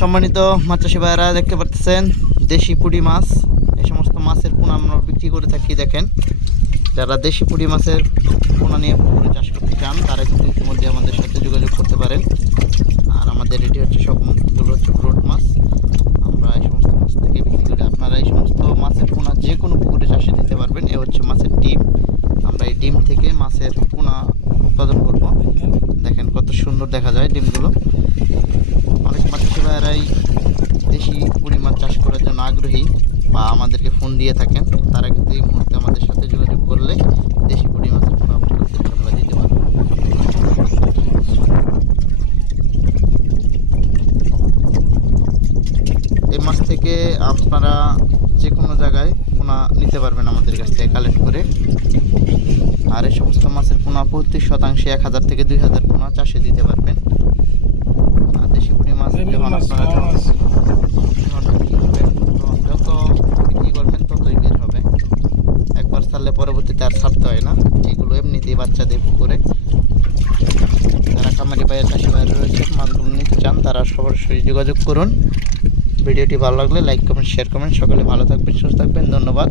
সম্মানিত মাছ চাষি ভাইয়েরা, দেখতে পাচ্ছেন দেশি পুঁটি মাছ, এই সমস্ত মাছের পোনা আমরা বিক্রি করে থাকি, দেখেন। যারা দেশি পুঁটি মাছের পোনা নিয়ে পুকুরে চাষ করতে চান, তারা কিন্তু ইতিমধ্যে আমাদের সাথে যোগাযোগ করতে পারেন। আর আমাদের এটি হচ্ছে সবগুলো হচ্ছে ব্রোড মাছ। আমরা এই সমস্ত মাছ থেকে বিক্রি করি আপনারা এই সমস্ত মাছের পোনা যে কোনো পুকুরে চাষে দিতে পারবেন। এ হচ্ছে মাছের ডিম। আমরা এই ডিম থেকে মাছের পোনা উৎপাদন করব। দেখেন কত সুন্দর দেখা যায় ডিমগুলো। ভাইয়েরাই দেশি পুঁটি মাছ চাষ করার জন্য আগ্রহী বা আমাদেরকে ফোন দিয়ে থাকেন, তারা কিন্তু এই মুহূর্তে আমাদের সাথে যোগাযোগ করলে দেশি পুঁটি মাছের দিতে মাছ থেকে আপনারা যে কোনো জায়গায় পোনা নিতে পারবেন আমাদের কাছ থেকে কালেক্ট করে। আর এই সমস্ত মাছের পোনা প্রতি শতাংশে এক হাজার থেকে দুই হাজার পোনা চাষে দিতে পারবেন আর দেশি পুঁটি মাছ যখন আপনারা যত বিক্রি করবেন ততই বের হবে একবার ছাড়লে পরবর্তীতে আর ছাড়তে হয় না। এগুলো এমনিতেই বাচ্চা দেয় পুকুরে। যারা কামারি পায়ের চাষি বাইরে রয়েছে মাছগুলো নিতে চান তারা সরাসরি যোগাযোগ করুন। ভিডিওটি ভালো লাগলে লাইক কমেন্ট শেয়ার করবেন। সকলে ভালো থাকবেন সুস্থ থাকবেন। ধন্যবাদ।